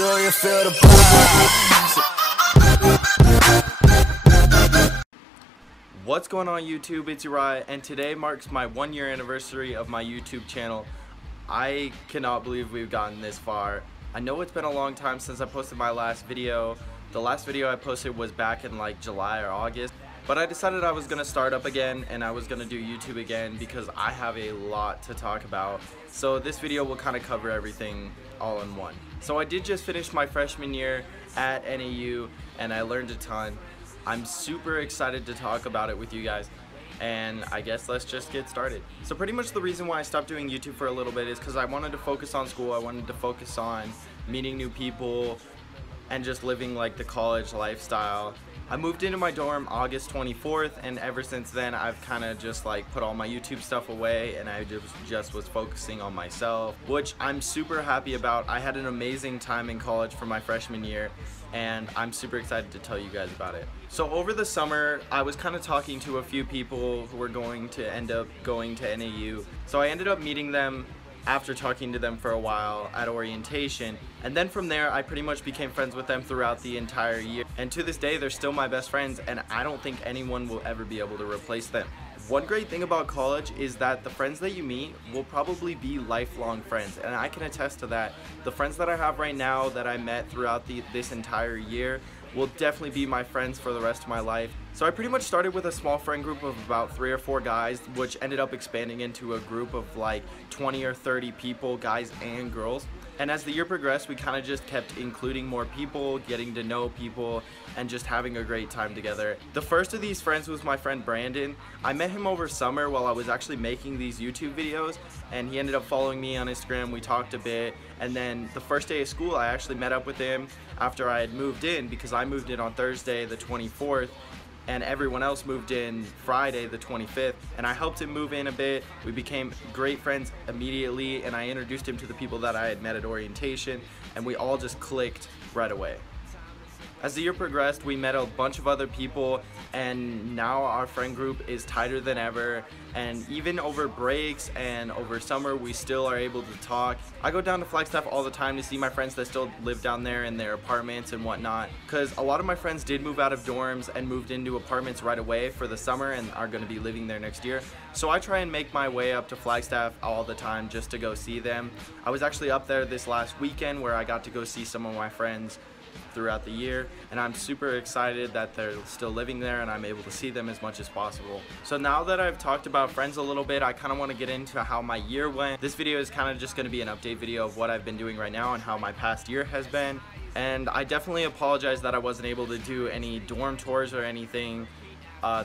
Do you feel the vibes? What's going on YouTube? It's Uriah, and today marks my 1-year anniversary of my YouTube channel. I cannot believe we've gotten this far. I know it's been a long time since I posted my last video. The last video I posted was back in like July or August, but I decided I was gonna start up again and I was gonna do YouTube again because I have a lot to talk about. So this video will kind of cover everything all in one. So I did just finish my freshman year at NAU and I learned a ton. I'm super excited to talk about it with you guys, and I guess let's just get started. So pretty much the reason why I stopped doing YouTube for a little bit is because I wanted to focus on school. I wanted to focus on meeting new people and just living like the college lifestyle. I moved into my dorm August 24th, and ever since then I've kind of just like put all my YouTube stuff away and I just was focusing on myself, which I'm super happy about. I had an amazing time in college for my freshman year and I'm super excited to tell you guys about it. So over the summer I was kind of talking to a few people who were going to end up going to NAU. So I ended up meeting them after talking to them for a while at orientation, and then from there I pretty much became friends with them throughout the entire year, and to this day they're still my best friends and I don't think anyone will ever be able to replace them. One great thing about college is that the friends that you meet will probably be lifelong friends, and I can attest to that. The friends that I have right now that I met throughout this entire year will definitely be my friends for the rest of my life. So I pretty much started with a small friend group of about 3 or 4 guys, which ended up expanding into a group of like 20 or 30 people, guys and girls. And as the year progressed, we kind of just kept including more people, getting to know people, and just having a great time together. The first of these friends was my friend Brandon. I met him over summer while I was actually making these YouTube videos, and he ended up following me on Instagram. We talked a bit, and then the first day of school I actually met up with him after I had moved in, because I moved in on Thursday the 24th and everyone else moved in Friday the 25th, and I helped him move in a bit. We became great friends immediately, and I introduced him to the people that I had met at orientation, and we all just clicked right away. As the year progressed, we met a bunch of other people, and now our friend group is tighter than ever, and even over breaks and over summer we still are able to talk. I go down to Flagstaff all the time to see my friends that still live down there in their apartments and whatnot, because a lot of my friends did move out of dorms and moved into apartments right away for the summer and are going to be living there next year. So I try and make my way up to Flagstaff all the time just to go see them. I was actually up there this last weekend where I got to go see some of my friends throughout the year, and I'm super excited that they're still living there and I'm able to see them as much as possible. So now that I've talked about friends a little bit, I kind of want to get into how my year went. This video is kind of just going to be an update video of what I've been doing right now and how my past year has been, and I definitely apologize that I wasn't able to do any dorm tours or anything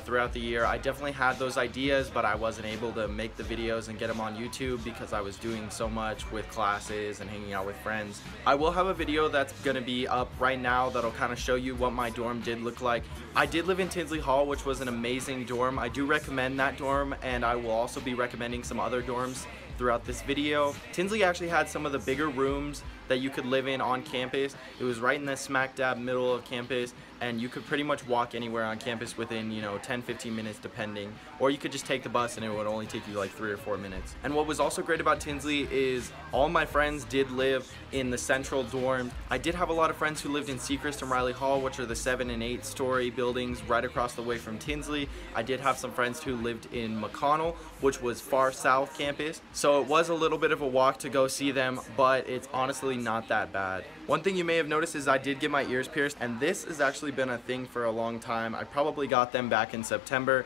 throughout the year. I definitely had those ideas, but I wasn't able to make the videos and get them on YouTube because I was doing so much with classes and hanging out with friends. I will have a video that's gonna be up right now that'll kind of show you what my dorm did look like. I did live in Tinsley Hall, which was an amazing dorm. I do recommend that dorm, and I will also be recommending some other dorms throughout this video. Tinsley actually had some of the bigger rooms that you could live in on campus. It was right in the smack dab middle of campus, and you could pretty much walk anywhere on campus within, 10-15 minutes depending, or you could just take the bus and it would only take you like 3 or 4 minutes. And what was also great about Tinsley is all my friends did live in the central dorm. I did have a lot of friends who lived in Sechrist and Riley Hall, which are the 7- and 8-story buildings right across the way from Tinsley. I did have some friends who lived in McConnell, which was far south campus, so it was a little bit of a walk to go see them, but it's honestly not that bad. One thing you may have noticed is I did get my ears pierced, and this has actually been a thing for a long time. I probably got them back in September,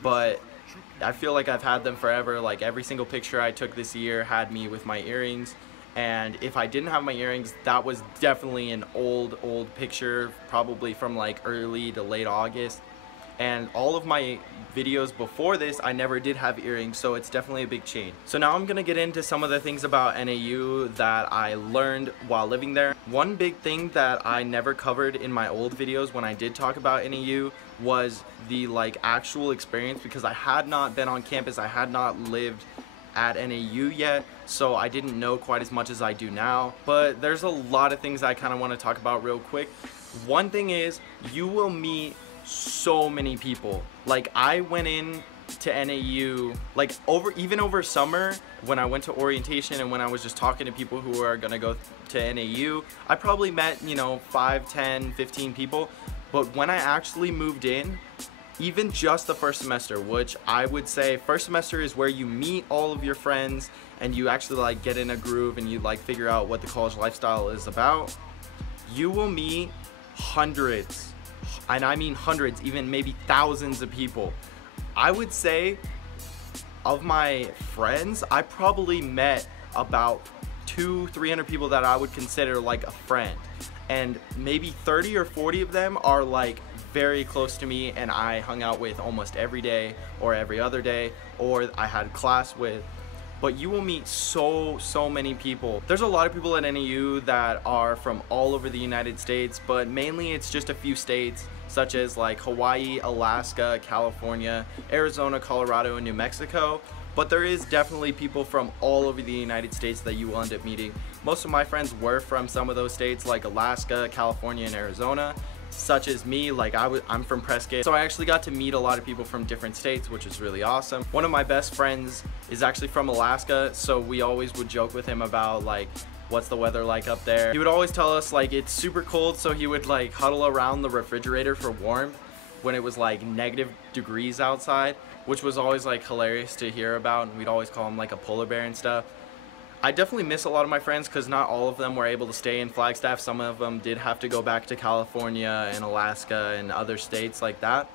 but I feel like I've had them forever. Like every single picture I took this year had me with my earrings, and if I didn't have my earrings, that was definitely an old picture, probably from like early to late August. And all of my videos before this, I never did have earrings, so it's definitely a big change. So now I'm gonna get into some of the things about NAU that I learned while living there. One big thing that I never covered in my old videos when I did talk about NAU was the actual experience, because I had not been on campus, I had not lived at NAU yet, so I didn't know quite as much as I do now. But there's a lot of things I kind of want to talk about real quick. One thing is, you will meet so many people. Like, I went in to NAU, like even over summer when I went to orientation and when I was just talking to people who are gonna go to NAU, I probably met, you know, 5, 10, 15 people. But when I actually moved in, even just the first semester, which I would say first semester is where you meet all of your friends and you actually like get in a groove and you like figure out what the college lifestyle is about, you will meet hundreds, and I mean hundreds, even maybe thousands of people. I would say of my friends, I probably met about 200-300 people that I would consider like a friend, and maybe 30 or 40 of them are like very close to me and I hung out with almost every day or every other day, or I had class with. But you will meet so many people. There's a lot of people at NAU that are from all over the United States, but mainly it's just a few states such as like Hawaii, Alaska, California, Arizona, Colorado, and New Mexico. But there is definitely people from all over the United States that you will end up meeting. Most of my friends were from some of those states like Alaska, California, and Arizona. Such as me, like I'm from Prescott, so I actually got to meet a lot of people from different states, which is really awesome. One of my best friends is actually from Alaska, so we always would joke with him about like, what's the weather like up there. He would always tell us like it's super cold, so he would like huddle around the refrigerator for warmth when it was like -degrees outside, which was always like hilarious to hear about, and we'd always call him like a polar bear and stuff. I definitely miss a lot of my friends because not all of them were able to stay in Flagstaff. Some of them did have to go back to California and Alaska and other states like that.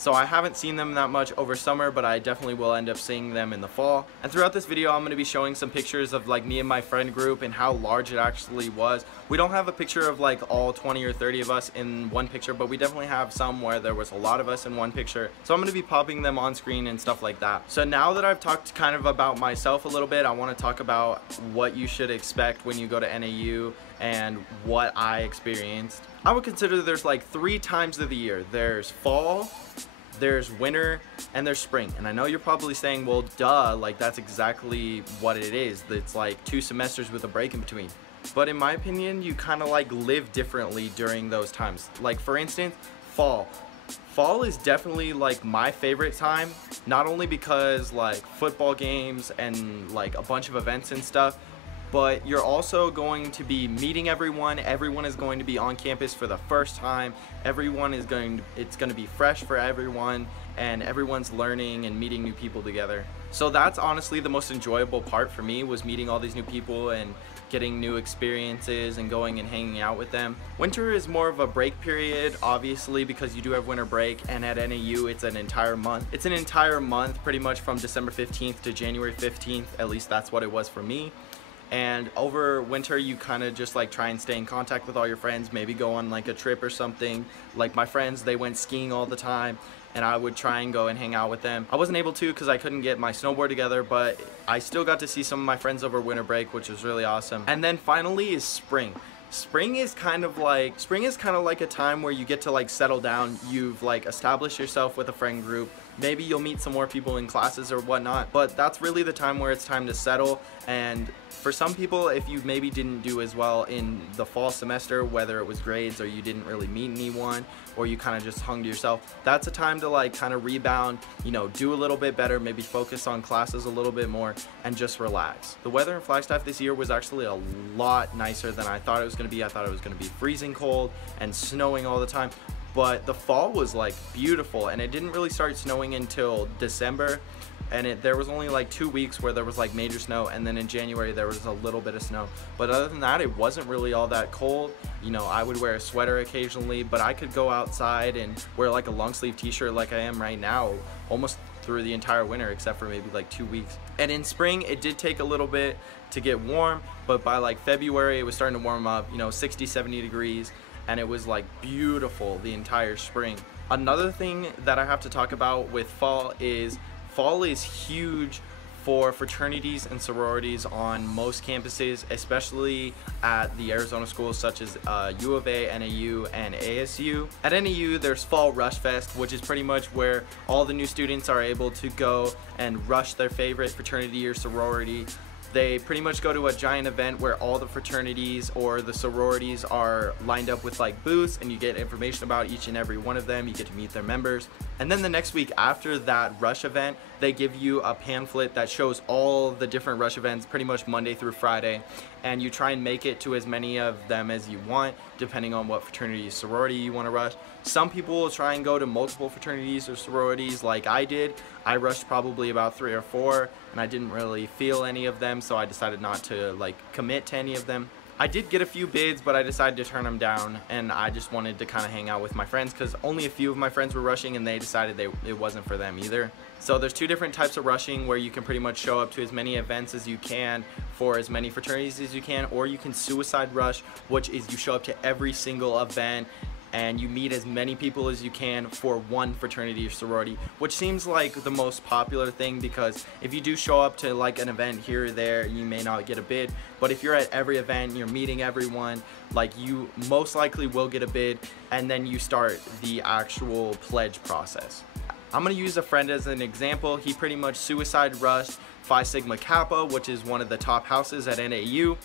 So I haven't seen them that much over summer, but I definitely will end up seeing them in the fall. And throughout this video, I'm going to be showing some pictures of like me and my friend group and how large it actually was. We don't have a picture of like all 20 or 30 of us in one picture, but we definitely have some where there was a lot of us in one picture. So I'm going to be popping them on screen and stuff like that. So now that I've talked kind of about myself a little bit, I want to talk about what you should expect when you go to NAU and what I experienced. I would consider there's like 3 times of the year. There's fall, there's winter, and there's spring. And I know you're probably saying, well, duh, like that's exactly what it is. It's like 2 semesters with a break in between. But in my opinion, you kind of like live differently during those times. Like for instance, fall. Fall is definitely like my favorite time, not only because like football games and like a bunch of events and stuff, but you're also going to be meeting everyone. Everyone is going to be on campus for the first time. It's going to be fresh for everyone, and everyone's learning and meeting new people together. So that's honestly the most enjoyable part for me, was meeting all these new people and getting new experiences and going and hanging out with them. Winter is more of a break period, obviously, because you do have winter break, and at NAU it's an entire month. It's an entire month pretty much from December 15th to January 15th, at least that's what it was for me. And over winter you kind of just like try and stay in contact with all your friends, maybe go on like a trip or something. Like my friends, they went skiing all the time, and I would try and go and hang out with them. I wasn't able to because I couldn't get my snowboard together, but I still got to see some of my friends over winter break, which was really awesome. And then finally is spring. Spring is kind of like a time where you get to like settle down. You've like established yourself with a friend group. Maybe you'll meet some more people in classes or whatnot, but that's really the time where it's time to settle. And for some people, if you maybe didn't do as well in the fall semester, whether it was grades or you didn't really meet anyone, or you kind of just hung to yourself, that's a time to like kind of rebound, you know, do a little bit better, maybe focus on classes a little bit more, and just relax. The weather in Flagstaff this year was actually a lot nicer than I thought it was going to be. I thought it was going to be freezing cold and snowing all the time. But the fall was like beautiful, and it didn't really start snowing until December, and there was only like 2 weeks where there was like major snow, and then in January there was a little bit of snow. But other than that, it wasn't really all that cold. You know, I would wear a sweater occasionally, but I could go outside and wear like a long sleeve t-shirt like I am right now almost through the entire winter, except for maybe like 2 weeks. And in spring it did take a little bit to get warm, but by like February it was starting to warm up, you know, 60-70 degrees. And it was like beautiful the entire spring. Another thing that I have to talk about with fall is huge for fraternities and sororities on most campuses, especially at the Arizona schools such as U of A, NAU, and ASU. At NAU, there's Fall Rush Fest, which is pretty much where all the new students are able to go and rush their favorite fraternity or sorority They pretty much go to a giant event where all the fraternities or the sororities are lined up with like booths, and you get information about each and every one of them. You get to meet their members. And then the next week after that rush event, they give you a pamphlet that shows all the different rush events pretty much Monday through Friday, and you try and make it to as many of them as you want depending on what fraternity sorority you want to rush. Some people will try and go to multiple fraternities or sororities like I did. I rushed probably about 3 or 4, and I didn't really feel any of them, so I decided not to like commit to any of them. I did get a few bids, but I decided to turn them down, and I just wanted to kind of hang out with my friends because only a few of my friends were rushing, and they decided it wasn't for them either. So there's 2 different types of rushing, where you can pretty much show up to as many events as you can for as many fraternities as you can, or you can suicide rush, which is you show up to every single event and you meet as many people as you can for one fraternity or sorority, which seems like the most popular thing, because if you do show up to like an event here or there, you may not get a bid, but if you're at every event, you're meeting everyone, like you most likely will get a bid, and then you start the actual pledge process. I'm going to use a friend as an example. He pretty much suicide rushed Phi Sigma Kappa, which is one of the top houses at NAU.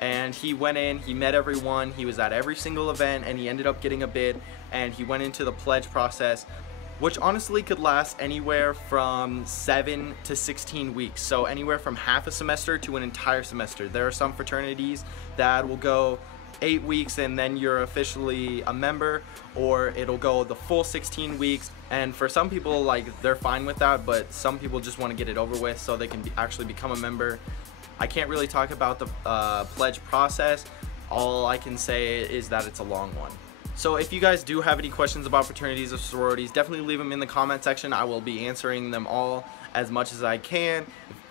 And he went in, he met everyone, he was at every single event, and he ended up getting a bid, and he went into the pledge process, which honestly could last anywhere from 7 to 16 weeks. So anywhere from half a semester to an entire semester. There are some fraternities that will go 8 weeks and then you're officially a member, or it'll go the full 16 weeks. And for some people, like, they're fine with that, but some people just want to get it over with so they can actually become a member. I can't really talk about the pledge process. All I can say is that it's a long one. So if you guys do have any questions about fraternities or sororities, definitely leave them in the comment section. I will be answering them all as much as I can.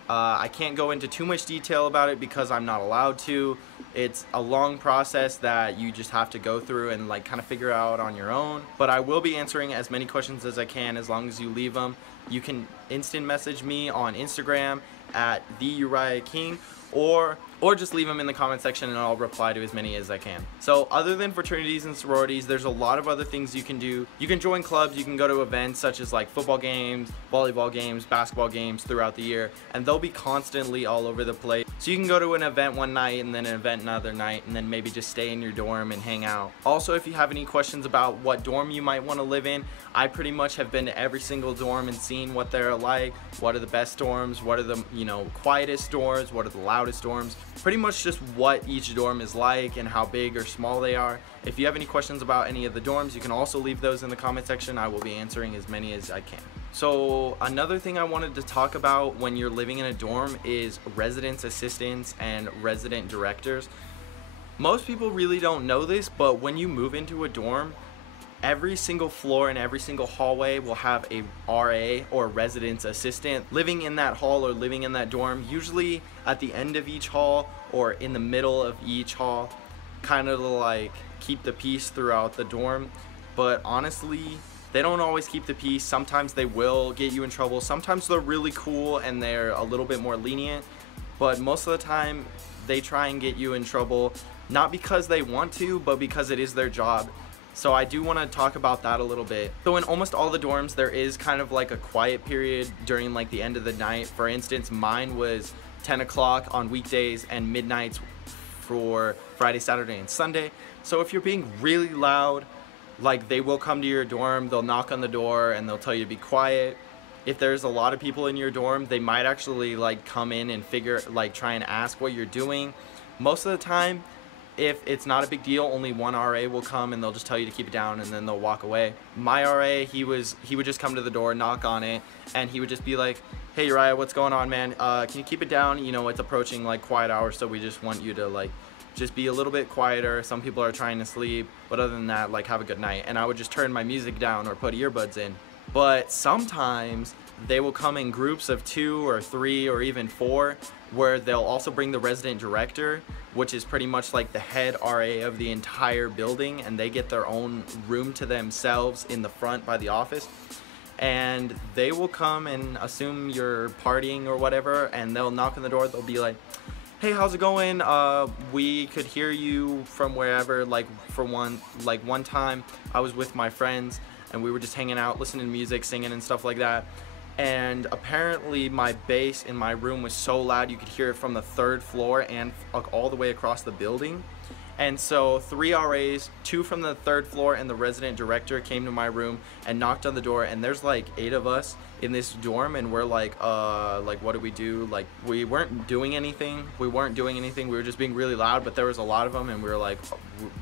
I can't go into too much detail about it because I'm not allowed to. It's a long process that you just have to go through and like kind of figure out on your own. But I will be answering as many questions as I can as long as you leave them. You can instant message me on Instagram at the Uriah King, or just leave them in the comment section and I'll reply to as many as I can. So other than fraternities and sororities, there's a lot of other things you can do. You can join clubs, you can go to events such as like football games, volleyball games, basketball games throughout the year, and they'll be constantly all over the place. So you can go to an event one night and then an event another night, and then maybe just stay in your dorm and hang out. Also, if you have any questions about what dorm you might want to live in, I pretty much have been to every single dorm and seen what they're like, what are the best dorms, what are the, quietest dorms, what are the loudest dorms, pretty much just what each dorm is like and how big or small they are. If you have any questions about any of the dorms, you can also leave those in the comment section. I will be answering as many as I can. So another thing I wanted to talk about when you're living in a dorm is residence assistants and resident directors. Most people really don't know this, but when you move into a dorm, every single floor and every single hallway will have a RA or residence assistant living in that hall or living in that dorm, usually at the end of each hall or in the middle of each hall, kind of to like keep the peace throughout the dorm. But honestly, they don't always keep the peace. Sometimes they will get you in trouble. Sometimes they're really cool and they're a little bit more lenient, but most of the time they try and get you in trouble, not because they want to, but because it is their job. So I do want to talk about that a little bit. So in almost all the dorms, there is kind of like a quiet period during like the end of the night. For instance, mine was 10 o'clock on weekdays and midnights for Friday, Saturday, and Sunday. So if you're being really loud, like, they will come to your dorm, they'll knock on the door and they'll tell you to be quiet. If there's a lot of people in your dorm, they might actually like come in and try and ask what you're doing. Most of the time, if it's not a big deal, only one RA will come and they'll just tell you to keep it down and then they'll walk away. My RA, he would just come to the door, knock on it, and he would just be like, "Hey Uriah, what's going on, man? Can you keep it down? It's approaching like quiet hours, so we just want you to like just be a little bit quieter. Some people are trying to sleep, but other than that, like, have a good night." And I would just turn my music down or put earbuds in. But sometimes they will come in groups of 2 or 3 or even 4, where they'll also bring the resident director, which is pretty much like the head RA of the entire building, and they get their own room to themselves in the front by the office. And they will come and assume you're partying or whatever, and they'll knock on the door. They'll be like, "Hey, how's it going? We could hear you from wherever." Like one time I was with my friends and we were just hanging out, listening to music, singing and stuff like that. and apparently my bass in my room was so loud you could hear it from the 3rd floor and all the way across the building. And so 3 RAs, 2 from the 3rd floor and the resident director came to my room and knocked on the door, and there's like 8 of us in this dorm, and we're like what do we do? Like, we weren't doing anything. We were just being really loud, but there was a lot of them, and we were like,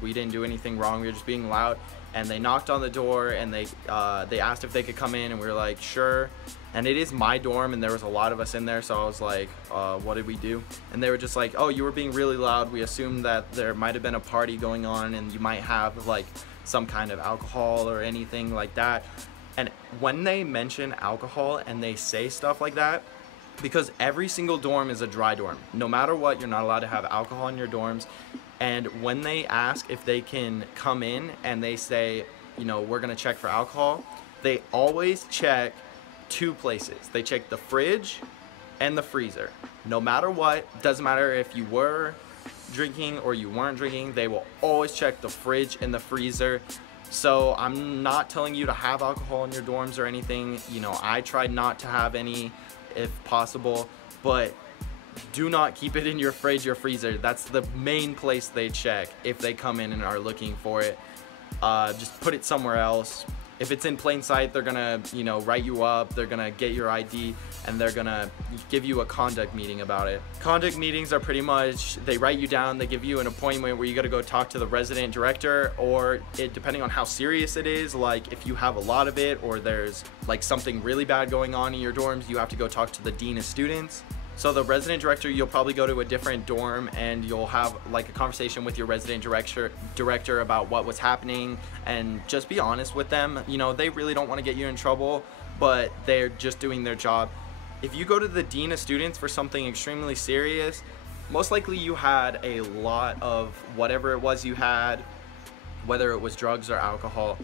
we didn't do anything wrong. We were just being loud. And they knocked on the door, and they asked if they could come in, and we were like, sure. And it is my dorm, and there was a lot of us in there, so I was like, what did we do? And they were just like, oh, you were being really loud. We assumed that there might have been a party going on, and you might have like some kind of alcohol or anything like that. And when they mention alcohol and they say stuff like that, because every single dorm is a dry dorm. No matter what, you're not allowed to have alcohol in your dorms. And when they ask if they can come in and they say, you know, we're gonna check for alcohol, they always check 2 places. They check the fridge and the freezer. No matter what, doesn't matter if you were drinking or you weren't drinking, they will always check the fridge and the freezer. So I'm not telling you to have alcohol in your dorms or anything. You know, I tried not to have any if possible, but do not keep it in your fridge or freezer. That's the main place they check if they come in and are looking for it. Just put it somewhere else. If it's in plain sight, they're gonna, you know, write you up, they're gonna get your ID, and they're gonna give you a conduct meeting about it. Conduct meetings are pretty much, they write you down, they give you an appointment where you gotta go talk to the resident director, or depending on how serious it is, like if you have a lot of it, or there's like something really bad going on in your dorms, you have to go talk to the dean of students. So the resident director, you'll probably go to a different dorm and you'll have like a conversation with your resident director about what was happening, and just be honest with them. You know, they really don't want to get you in trouble, but they're just doing their job. If you go to the dean of students for something extremely serious, most likely you had a lot of whatever it was you had, whether it was drugs or alcohol.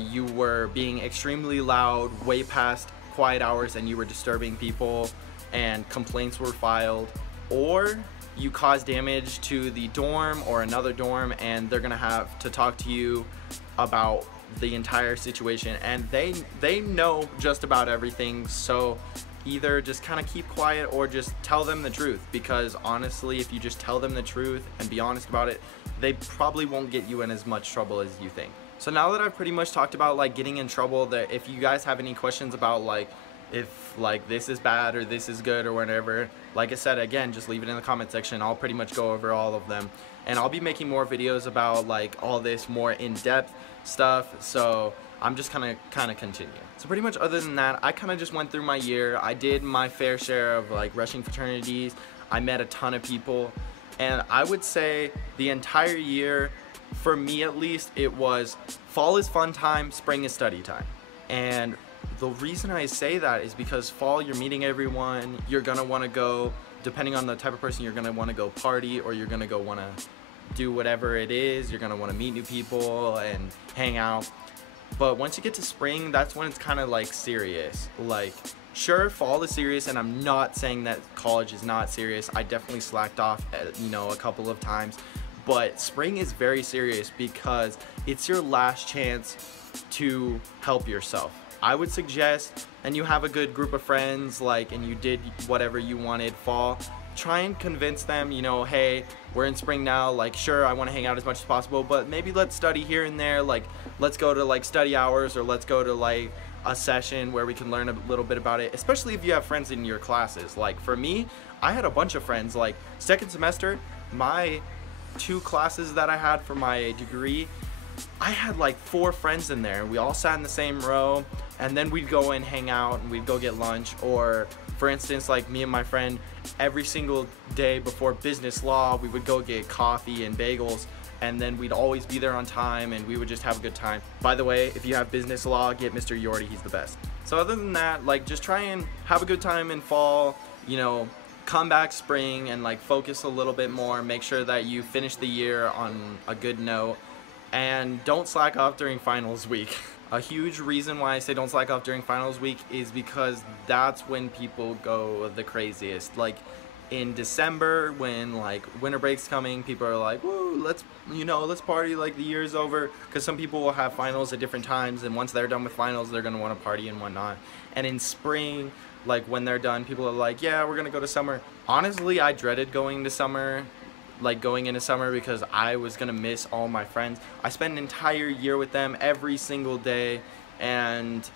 You were being extremely loud, way past quiet hours, and you were disturbing people, and complaints were filed, or you caused damage to the dorm or another dorm, and they're gonna have to talk to you about the entire situation, and they know just about everything. So either just kind of keep quiet or just tell them the truth, because honestly, if you just tell them the truth and be honest about it, they probably won't get you in as much trouble as you think. So now that I've pretty much talked about like getting in trouble, that if you guys have any questions about like if like this is bad or this is good or whatever, like I said, again, just leave it in the comment section. I'll pretty much go over all of them, and I'll be making more videos about like all this more in-depth stuff, so I'm just kind of continue. So pretty much other than that, I kind of just went through my year. I did my fair share of like rushing fraternities. I met a ton of people, and I would say the entire year, for me at least, it was fall is fun time, spring is study time. And the reason I say that is because fall, you're meeting everyone, you're gonna wanna go, depending on the type of person, you're gonna wanna go party, or you're gonna go wanna do whatever it is, you're gonna wanna meet new people and hang out. But once you get to spring, that's when it's kind of like serious. Like, sure, fall is serious, and I'm not saying that college is not serious. I definitely slacked off, you know, a couple of times. But spring is very serious because it's your last chance to help yourself. I would suggest, and you have a good group of friends, like, and you did whatever you wanted fall, try and convince them, you know, hey, we're in spring now, like, sure, I want to hang out as much as possible, but maybe let's study here and there, like, let's go to, like, study hours, or let's go to, like, a session where we can learn a little bit about it, especially if you have friends in your classes. Like, for me, I had a bunch of friends. Like, second semester, my 2 classes that I had for my degree, I had like 4 friends in there, and we all sat in the same row, and then we'd go and hang out, and we'd go get lunch. Or for instance, like me and my friend, every single day before business law, we would go get coffee and bagels, and then we'd always be there on time, and we would just have a good time. By the way, if you have business law, get Mr. Yorty, he's the best. So other than that, like, just try and have a good time in fall, you know, come back spring and like focus a little bit more, make sure that you finish the year on a good note, and don't slack off during finals week. A huge reason why I say don't slack off during finals week is because that's when people go the craziest. Like in December, when like winter break's coming, people are like, woo, woo, let's party like the year's over, because some people will have finals at different times, and once they're done with finals, they're gonna want to party and whatnot. And in spring, like when they're done, people are like, yeah, we're gonna go to summer. Honestly, I dreaded going to summer, like going into summer, because I was gonna miss all my friends. I spent an entire year with them every single day, and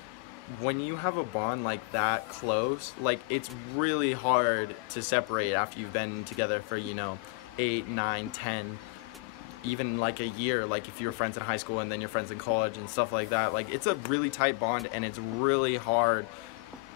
when you have a bond like that close, like it's really hard to separate after you've been together for 8, 9, 10, even like a year. Like if you were friends in high school and then you're friends in college and stuff like that, like it's a really tight bond, and it's really hard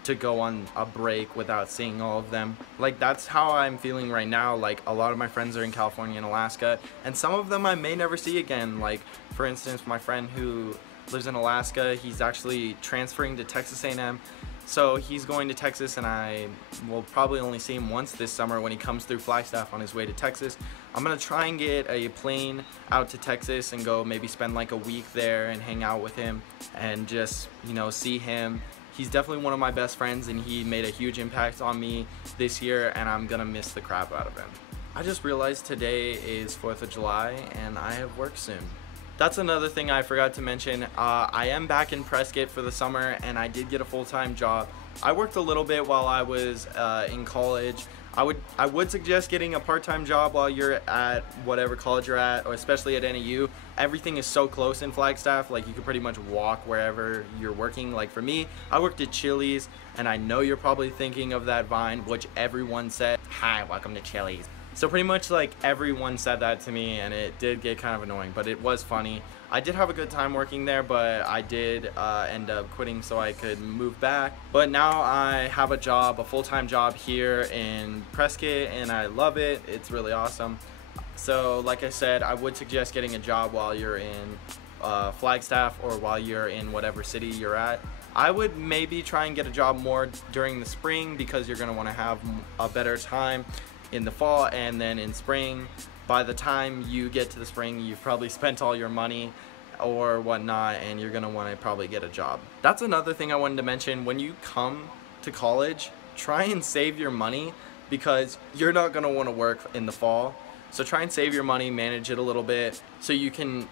to go on a break without seeing all of them. Like that's how I'm feeling right now. Like a lot of my friends are in California and Alaska, and some of them I may never see again. Like for instance, my friend who lives in Alaska, he's actually transferring to Texas A&M, so he's going to Texas, and I will probably only see him once this summer when he comes through Flagstaff on his way to Texas. I'm gonna try and get a plane out to Texas and go maybe spend like a week there and hang out with him and just see him. He's definitely one of my best friends, and he made a huge impact on me this year, and I'm gonna miss the crap out of him. I just realized today is 4th of July and I have work soon. That's another thing I forgot to mention. I am back in Prescott for the summer, and I did get a full-time job. I worked a little bit while I was in college. I would suggest getting a part-time job while you're at whatever college you're at, or especially at NAU. Everything is so close in Flagstaff, like you can pretty much walk wherever you're working. Like for me, I worked at Chili's, and I know you're probably thinking of that Vine, which everyone said, "Hi, welcome to Chili's." So pretty much like everyone said that to me, and it did get kind of annoying, but it was funny. I did have a good time working there, but I did end up quitting so I could move back. But now I have a job, a full-time job here in Prescott, and I love it. It's really awesome. So like I said, I would suggest getting a job while you're in Flagstaff, or while you're in whatever city you're at. I would maybe try and get a job more during the spring, because you're gonna wanna have a better time in the fall, and then in spring, by the time you get to the spring, you've probably spent all your money or whatnot, and you're gonna want to probably get a job. That's another thing I wanted to mention. When you come to college, try and save your money, because you're not gonna want to work in the fall. So try and save your money, manage it a little bit, so you can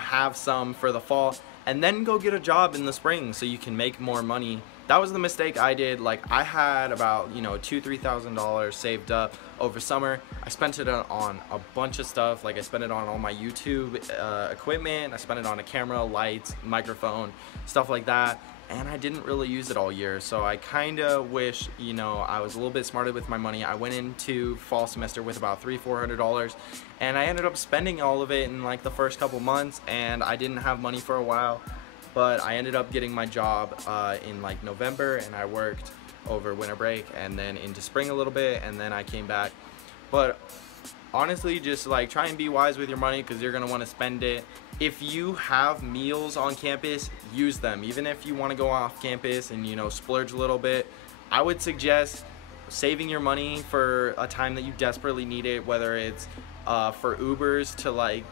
have some for the fall, and then go get a job in the spring so you can make more money. That was the mistake I did. Like I had about $2,000-3,000 saved up over summer. I spent it on a bunch of stuff. Like I spent it on all my YouTube equipment. I spent it on a camera, lights, microphone, stuff like that, and I didn't really use it all year. So I kind of wish I was a little bit smarter with my money. I went into fall semester with about $300-400, and I ended up spending all of it in like the first couple months, and I didn't have money for a while. But I ended up getting my job in like November, and I worked over winter break and then into spring a little bit, and then I came back. But honestly, just like try and be wise with your money, because you're gonna want to spend it. If you have meals on campus, use them. Even if you want to go off campus and splurge a little bit, I would suggest saving your money for a time that you desperately need it, whether it's for Ubers to like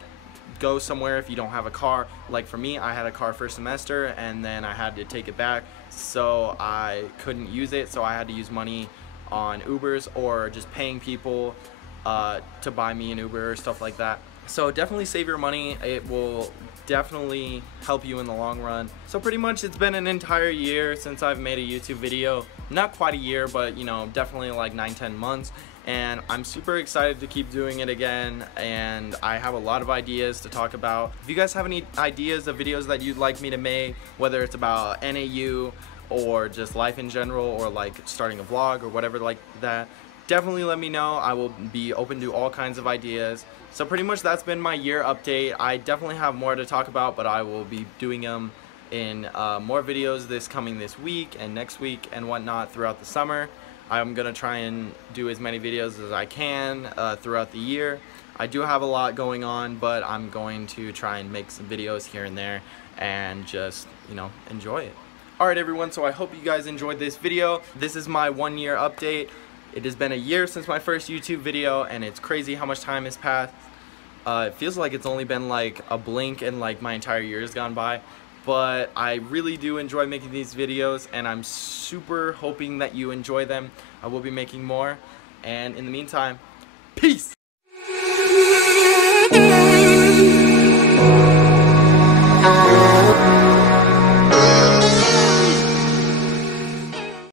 go somewhere if you don't have a car. Like for me, I had a car first semester, and then I had to take it back, so I couldn't use it, so I had to use money on Ubers or just paying people to buy me an Uber or stuff like that. So definitely save your money. It will definitely help you in the long run. So pretty much it's been an entire year since I've made a YouTube video. Not quite a year, but definitely like 9-10 months. And I'm super excited to keep doing it again, and I have a lot of ideas to talk about. If you guys have any ideas of videos that you'd like me to make, whether it's about NAU or just life in general, or like starting a vlog or whatever like that, definitely let me know. I will be open to all kinds of ideas. So pretty much that's been my year update. I definitely have more to talk about, but I will be doing them in more videos this week and next week and whatnot throughout the summer. I'm gonna try and do as many videos as I can throughout the year. I do have a lot going on, but I'm going to try and make some videos here and there and just, enjoy it. Alright everyone, so I hope you guys enjoyed this video. This is my 1 year update. It has been a year since my first YouTube video, and it's crazy how much time has passed. It feels like it's only been like a blink and like my entire year has gone by. But I really do enjoy making these videos, and I'm super hoping that you enjoy them. I will be making more, and in the meantime, peace!